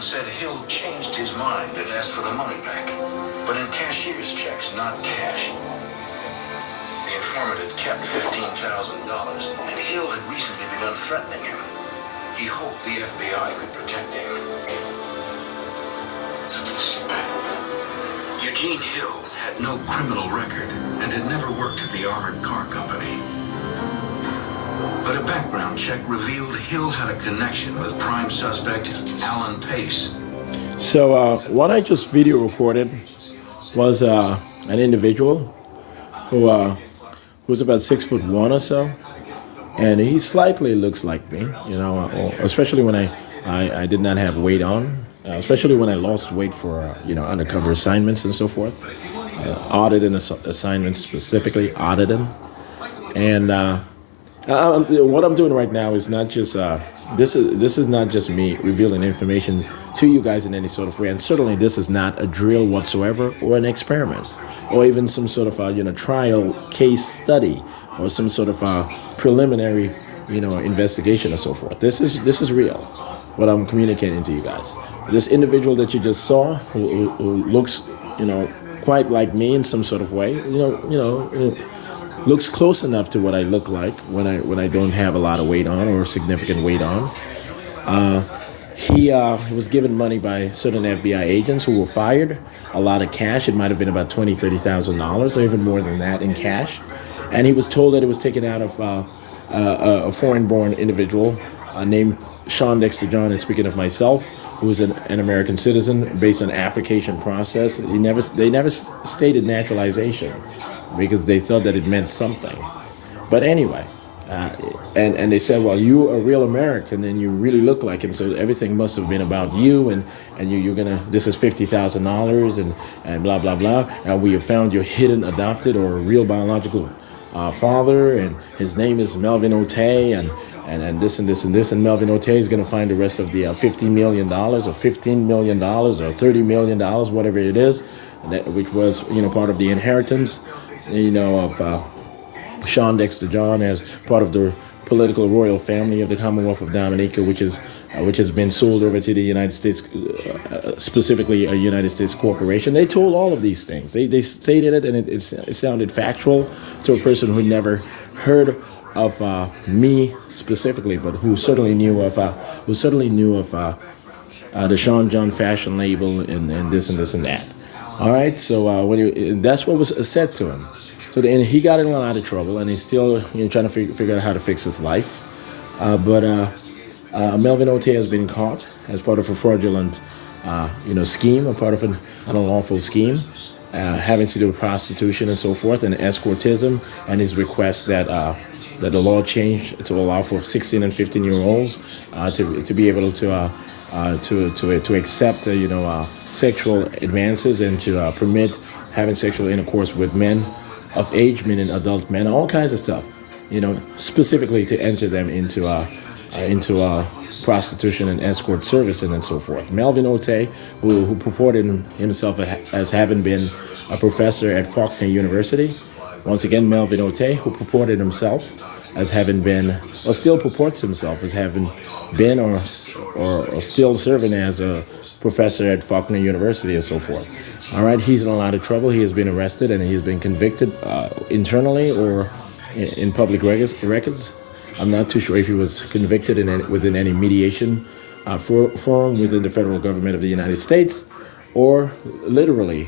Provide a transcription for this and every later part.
said Hill changed his mind and asked for the money back, but in cashier's checks, not cash. The informant had kept $15,000, and Hill had recently begun threatening him. He hoped the FBI could protect him. Eugene Hill had no criminal record and had never worked at the armored car company. But a background check revealed Hill had a connection with prime suspect Alan Pace. So what I just video recorded was an individual who was about 6'1" or so, and he slightly looks like me, you know, especially when I did not have weight on, especially when I lost weight for you know, undercover assignments and so forth, auditing assignments, specifically auditing. And what I'm doing right now is not just this is not just me revealing information to you guys in any sort of way, and certainly this is not a drill whatsoever or an experiment or even some sort of you know, trial case study or some sort of preliminary, you know, investigation or so forth. This is real, what I'm communicating to you guys. This individual that you just saw, who looks, you know, quite like me in some sort of way, you know, looks close enough to what I look like when I don't have a lot of weight on or significant weight on. He was given money by certain FBI agents who were fired, a lot of cash. It might have been about $20,000, $30,000 or even more than that in cash. And he was told that it was taken out of a foreign-born individual named Shawn Dexter John. And speaking of myself, who was an American citizen based on application process. They never stated naturalization because they thought that it meant something. But anyway, and they said, well, you're a real American and you really look like him, so everything must have been about you, and you're gonna, this is $50,000 and blah blah blah, and we have found your hidden adopted or real biological father, and his name is Melvin Otey, and this and this and this, and Melvin Otey is gonna find the rest of the $50 million or $15 million or $30 million, whatever it is, which was, you know, part of the inheritance, you know, of Shawn Dexter John as part of the political royal family of the Commonwealth of Dominica, which has been sold over to the United States, specifically a United States corporation. They told all of these things. They stated it, and it sounded factual to a person who never heard of me specifically, but who certainly knew of the Shawn John fashion label and this and this and that. All right, so that's what was said to him. So and he got in a lot of trouble, and he's still, you know, trying to figure out how to fix his life. But Melvin Otey has been caught as part of a fraudulent, scheme, a part of an unlawful scheme, having to do with prostitution and so forth, and escortism, and his request that the law change to allow for 16 and 15-year-olds to be able to accept sexual advances and to permit having sexual intercourse with men of age, meaning adult men, all kinds of stuff, specifically to enter them into prostitution and escort servicing and so forth. Melvin Otey, who purported himself as having been a professor at Faulkner University. Once again, Melvin Otey, who purported himself as having been, or still purports himself as having been or still serving as a professor at Faulkner University and so forth. All right, he's in a lot of trouble. He has been arrested and he has been convicted internally or in public records. I'm not too sure if he was convicted within any mediation forum within the federal government of the United States, or literally,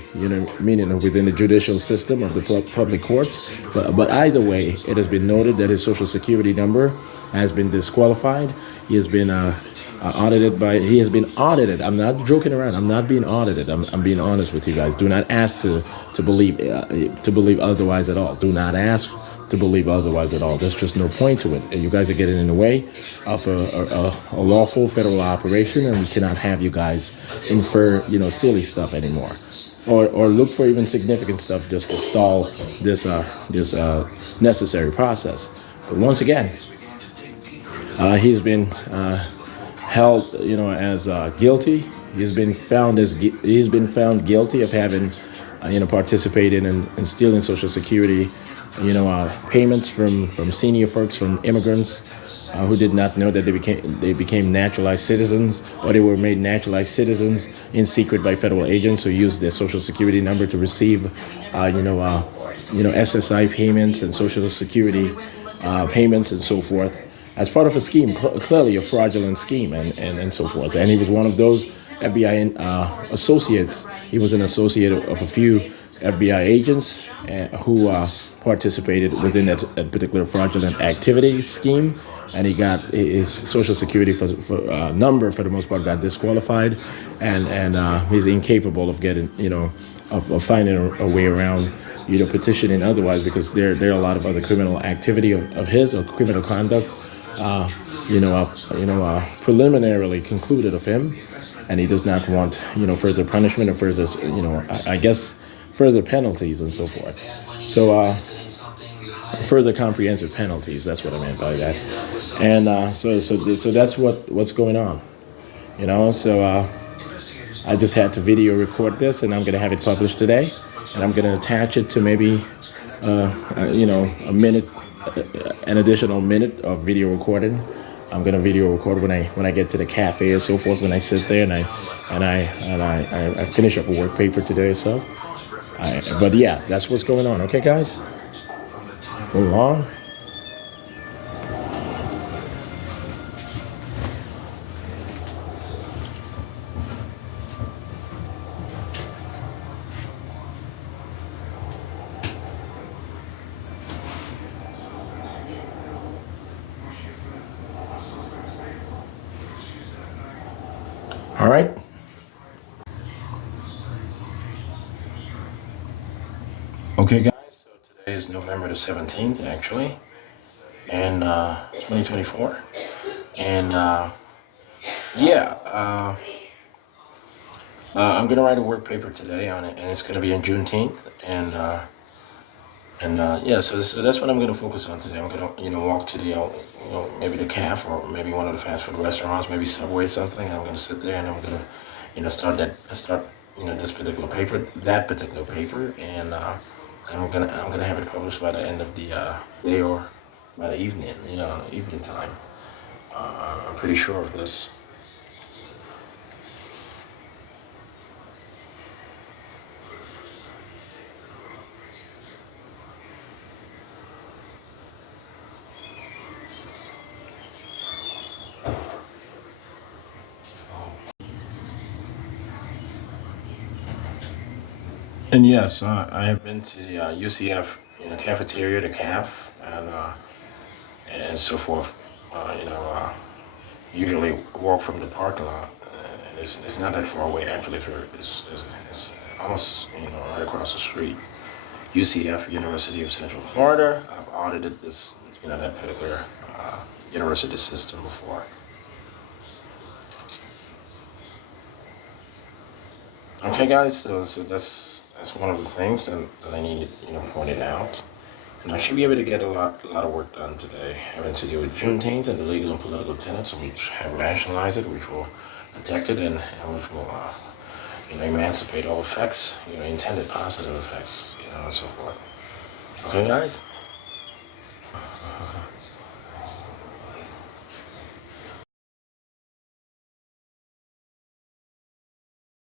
meaning within the judicial system of the public courts. But either way, it has been noted that his Social Security number has been disqualified. He has been He has been audited. I'm not joking around. I'm not being audited. I'm being honest with you guys. Do not ask to believe otherwise at all. Do not ask to believe otherwise at all. There's just no point to it. You guys are getting in the way of a lawful federal operation, and we cannot have you guys infer, silly stuff anymore, or look for even significant stuff just to stall this necessary process. But once again, he's been held, as guilty. He's been found guilty of having, participated in stealing Social Security, payments from senior folks, from immigrants, who did not know that they became naturalized citizens, or they were made naturalized citizens in secret by federal agents who used their social security number to receive, SSI payments and social security payments and so forth, as part of a scheme, clearly a fraudulent scheme, and so forth. And he was one of those FBI associates. He was an associate of a few FBI agents who participated within that particular fraudulent activity scheme, and he got his social security number for the most part got disqualified, and he's incapable of getting of finding a way around petitioning otherwise, because there are a lot of other criminal activity of his, or criminal conduct preliminarily concluded of him, and he does not want further punishment or further I guess further penalties and so forth. So further comprehensive penalties. That's what I meant by that. And so that's what's going on. So I just had to video record this, and I'm going to have it published today, and I'm going to attach it to maybe a minute, an additional minute of video recording. I'm going to video record when I get to the cafe and so forth, when I sit there and I finish up a work paper today or so. But yeah, that's what's going on. Okay, guys? Move on. All right. Okay, guys. So today is November the 17th, actually, and 2024. And I'm gonna write a work paper today on it, and it's gonna be on Juneteenth. So that's what I'm gonna focus on today. I'm gonna walk to the maybe the cafe, or maybe one of the fast food restaurants, maybe Subway, something. And I'm gonna sit there, and I'm gonna start this particular paper, and I'm gonna have it published by the end of the day, or by the evening, evening time. I'm pretty sure of this. And yes, I have been to the UCF cafeteria, the CAF, and so forth. Usually walk from the parking lot. And it's not that far away, actually. It's almost right across the street. UCF, University of Central Florida. I've audited this that particular university system before. Okay, guys. So that's one of the things that I needed pointed out. And I should be able to get a lot of work done today, having to do with Juneteenth and the legal and political tenets, which have rationalized it, which will protect it, and which will emancipate all effects, intended positive effects, and so forth. Okay, guys.